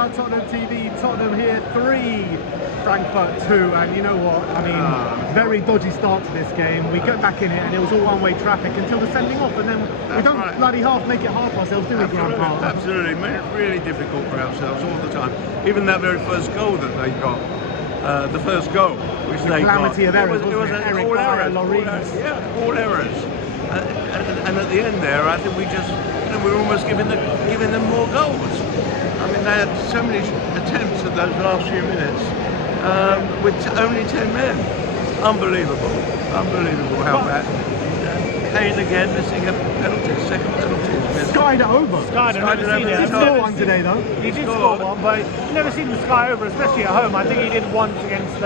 WeAreTottenhamTV, Tottenham here 3, Frankfurt 2, and you know what, I mean, very dodgy start to this game. We get back in it and it was all one-way traffic until the sending off, and then we don't bloody half make it hard for ourselves, do we, Grandpa? Absolutely, made it really difficult for ourselves all the time. Even that very first goal that they got, the first goal, which they got, calamity of errors, it was all errors, all errors. And at the end there, I think we just, we were almost giving them more goals. I mean, they had so many attempts at those last few minutes with only 10 men. It's unbelievable how bad. Kane again missing a penalty, second penalty. Skied it over. Skied it over. He scored one today though. He did score one, but you've never seen him sky over, especially at home. I think he did once against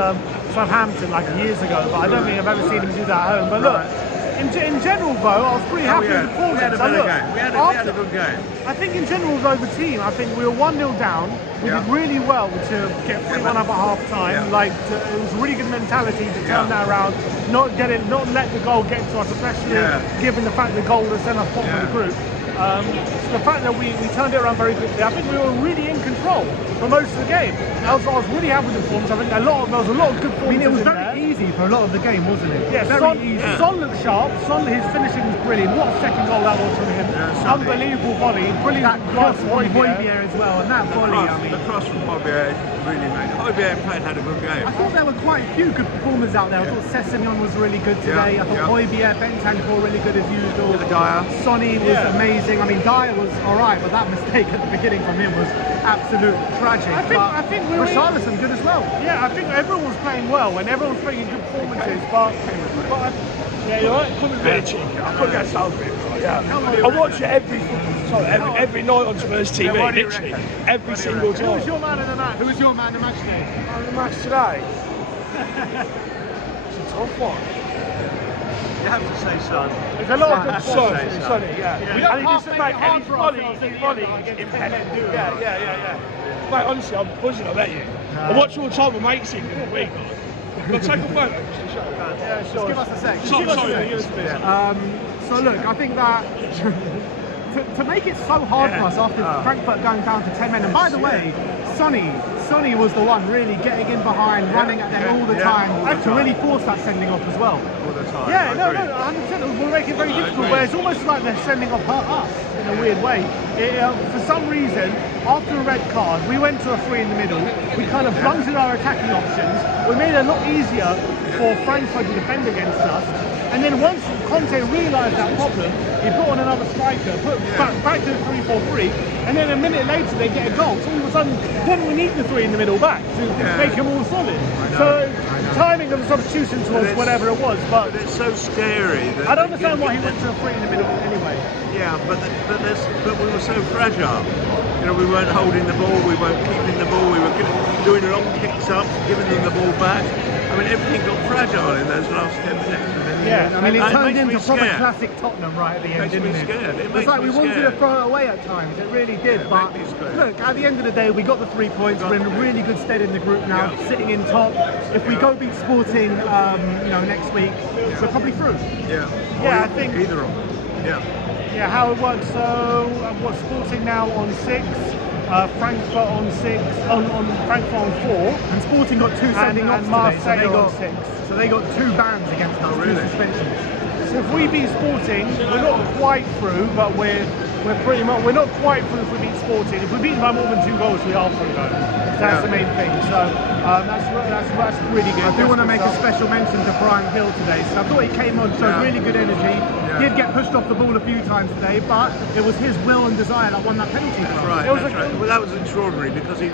Southampton like years ago, but I don't think I've ever seen him do that at home. But look, in general though, I was pretty happy with the performance. We had a better game. We had a good game. I think in general though, the team, I think we were 1-0 down. We did really well to get 3-1 up at half time. It was a really good mentality to turn that around, not let the goal get to us, especially given the fact the goal was sent off bottom of the group. So the fact that we turned it around very quickly, I think we were really in control for most of the game. I was really happy with the performance. I think there was a lot of good performances. I mean, it was very easy for a lot of the game, wasn't it? Yeah, Son looked sharp. His finishing was brilliant. What a second goal that was from him. Unbelievable volley. Brilliant cross from Højbjerg as well. And that volley, the cross from Højbjerg really made it. Højbjerg had a good game. I thought there were quite a few good performers out there. I thought Sessegnon was really good today. I thought Højbjerg, Bentancur really good as usual. Sonny was amazing. I mean, Dyer was alright, but that mistake at the beginning from him was absolute tragic. I think we were Richarlison good as well. Yeah, I think everyone was playing well and everyone was playing good performances. But you're right. Couldn't be a cheeky. I couldn't get south of it. I watch it every night on Spurs TV, literally every single time. Who was your man of the match? Who was your man of the match today? Man of the match today? It's a tough one. You have to say Son. There's a lot of good Sonny, And he just made any volley. Mate, honestly, I'm buzzing, I bet you. I watch all the time with mates in the week. Can I take a photo just to show? Yeah, sure. Just give us a sec. Sorry. So look, I think that to make it so hard for us after Frankfurt going down to 10 men, and by the way, Sonny was the one really getting in behind, running at them all the time to really force that sending off as well. All the time. Yeah, no, 100%. We're making it very difficult, but it's almost like they're sending off us in a weird way. For some reason, after a red card, we went to a 3 in the middle. We kind of blunted our attacking options. We made it a lot easier for Frankfurt to defend against us. And then once Conte realised that problem, he brought on another striker, put back to the 3-4-3, and then a minute later they get a goal. So all of a sudden, then we need the 3 in the middle back to make him all solid. So the timing of the substitutions was whatever it was, but it's so scary. That I don't understand why he went to a 3 in the middle anyway. Yeah, but we were so fragile. You know, we weren't holding the ball, we weren't keeping the ball, we were doing long kicks up, giving them the ball back. I mean, everything got fragile in those last 10 minutes. I mean, it turned into proper classic Tottenham right at the end, didn't it? It was like we wanted to throw it away at times, it really did, but look, at the end of the day, we got the 3 points, we're in a really good stead in the group now, sitting in top. If we go beat Sporting, next week, we're probably through. I think either of them. Yeah, how it works, so what's Sporting now on 6, Frankfurt on 6, on Frankfurt on 4. And Sporting got 2 sending offs today, on 6. So they got 2 bans against us, 2 suspensions. So if we beat Sporting, we're not quite through, but we're we're not quite through if we beat Sporting. If we beat them by more than 2 goals, we are through though. That's the main thing. So that's really good. I do want to make a special mention to Brian Hill today. So I thought he came on, showed really good energy. Did get pushed off the ball a few times today, but it was his will and desire that won that penalty. That's right. Well, that was extraordinary because he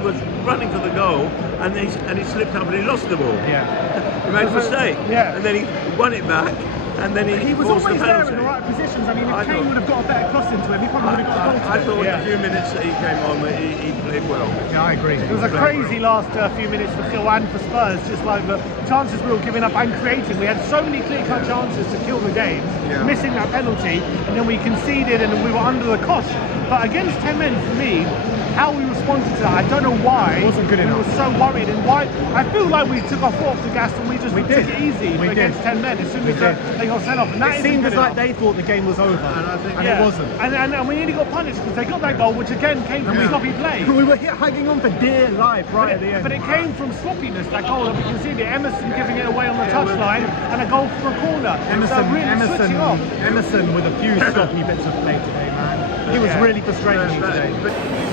was running for the goal and he slipped up and he lost the ball. Yeah. He made a mistake. Yeah. And then he won it back. And then he was forced always the there penalty. in the right positions. I mean, if Kane would have got a better cross into him, he probably would have got a goal. I thought in the few minutes that he came on, he played well. Yeah, I agree. It was a crazy last few minutes for Phil and for Spurs, just like the chances we were giving up and creating. We had so many clear-cut chances to kill the game, missing that penalty, and then we conceded and we were under the cosh. But against 10 men, for me, how we responded to that, I don't know why. It wasn't good enough. We were so worried, and why I feel like we took our foot off the gas and we took it easy against 10 men. As soon as they got sent off. And that It seemed as like they thought the game was over, and it wasn't. And we nearly got punished because they got that goal, which again came from sloppy play. We were hanging on for dear life at the end. But it came from sloppiness, that goal that we can see there. Emerson giving it away on the touchline and a goal from a corner. Emerson with a few sloppy bits of play today, man. He was really frustrating me today.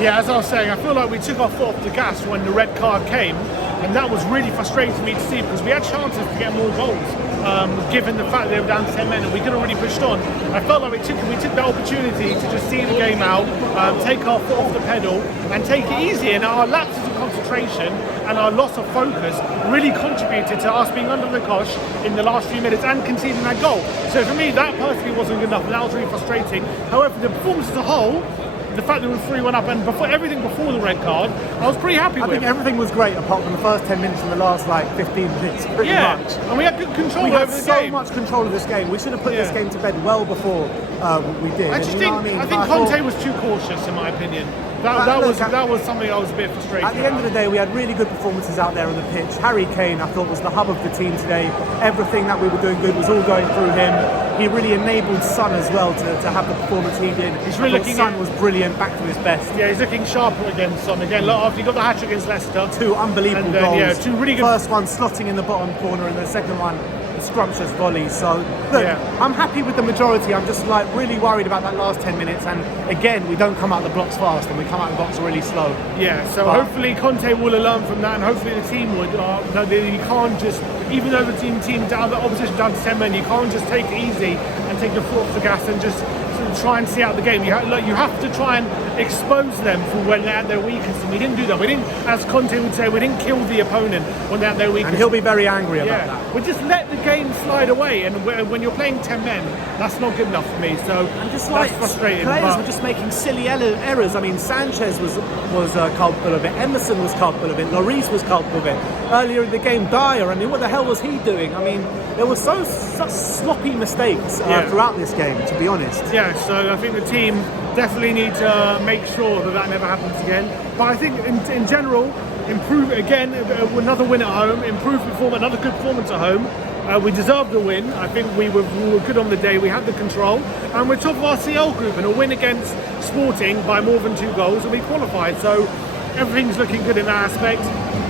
Yeah, as I was saying, I feel like we took our foot off the gas when the red card came, and that was really frustrating for me to see because we had chances to get more goals. Given the fact that they were down to 10 men and we could have already pushed on. I felt like we took the opportunity to just see the game out, take our foot off the pedal and take it easy, and our lapses of concentration and our loss of focus really contributed to us being under the cosh in the last few minutes and conceding that goal. So for me, that personally wasn't good enough, and that was really frustrating. However, the performance as a whole, the fact that we were 3-1 up and everything before the red card, I was pretty happy with. I think everything was great apart from the first 10 minutes and the last 15 minutes, pretty much. And we had good control over the game. We had so much control of this game. We should have put this game to bed well before we did. I think Conte was too cautious, in my opinion. That was something I was a bit frustrated At the end of the day, we had really good performances out there on the pitch. Harry Kane, I thought, was the hub of the team today. Everything that we were doing good was all going through him. He really enabled Son as well to have the performance he did. He's really looking. Son was brilliant, back to his best. Yeah, he's looking sharper against Son again. After he got the hat-trick against Leicester, 2 unbelievable goals. Yeah, 2 really good. First one slotting in the bottom corner, and the second one scrumptious volley. So look, I'm happy with the majority. I'm just really worried about that last 10 minutes, and again we don't come out the blocks fast and we come out the blocks really slow. So hopefully Conte will learn from that, and hopefully the team would. You can't just, even though the team down, the opposition down to 10 men, you can't just take it easy and take your foot off the gas and just try and see out the game. You have to try and expose them for when they're at their weakest, and we didn't do that. We didn't, as Conte would say, we didn't kill the opponent when they're at their weakest. And he'll be very angry about that. We just let the game slide away, and when you're playing 10 men, that's not good enough for me. So that's frustrating. Players were just making silly errors. I mean, Sanchez was culpable of it. Emerson was culpable of it. Lloris was culpable of it. Earlier in the game, Dyer. I mean, what the hell was he doing? I mean, there were such sloppy mistakes throughout this game, to be honest. Yeah, so I think the team definitely need to make sure that never happens again. But I think in general, improve again, another win at home, another good performance at home. We deserved the win. I think we were good on the day. We had the control, and we're top of our CL group, and a win against Sporting by more than 2 goals, and we qualified. So everything's looking good in that aspect.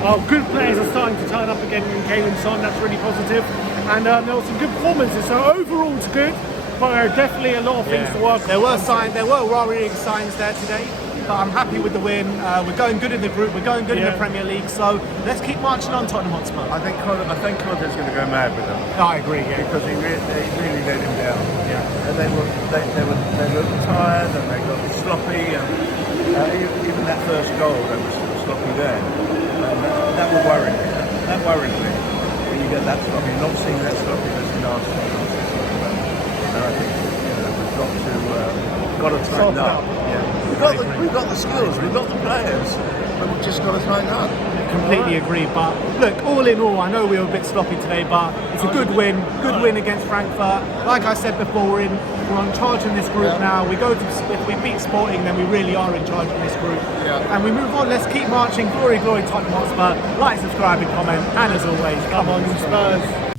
Our good players are starting to turn up again in Kane and Son. That's really positive, and there were some good performances. So overall, it's good. But there are definitely a lot of things to work on. There were worrying signs there today, but I'm happy with the win. We're going good in the group, we're going good in the Premier League, so let's keep marching on, Tottenham Hotspur. I think Conte's going to go mad with them. I agree, because they really let him down. And they looked tired and they got sloppy, and even that first goal, that was sloppy there. And that will worry me. That worried me. When you get that sloppy, not seeing that sloppiness in Arsenal. I think we've got to tighten up. We've got the skills, we've got the players, but we've just got to tighten up. Completely agree. But look, all in all, I know we were a bit sloppy today, but it's a good win against Frankfurt. Like I said before, we're on charge in this group now. If we beat Sporting, then we really are in charge in this group. And we move on. Let's keep marching. Glory, glory, Tottenham Hotspur. Like, subscribe, and comment. And as always, come on, Spurs.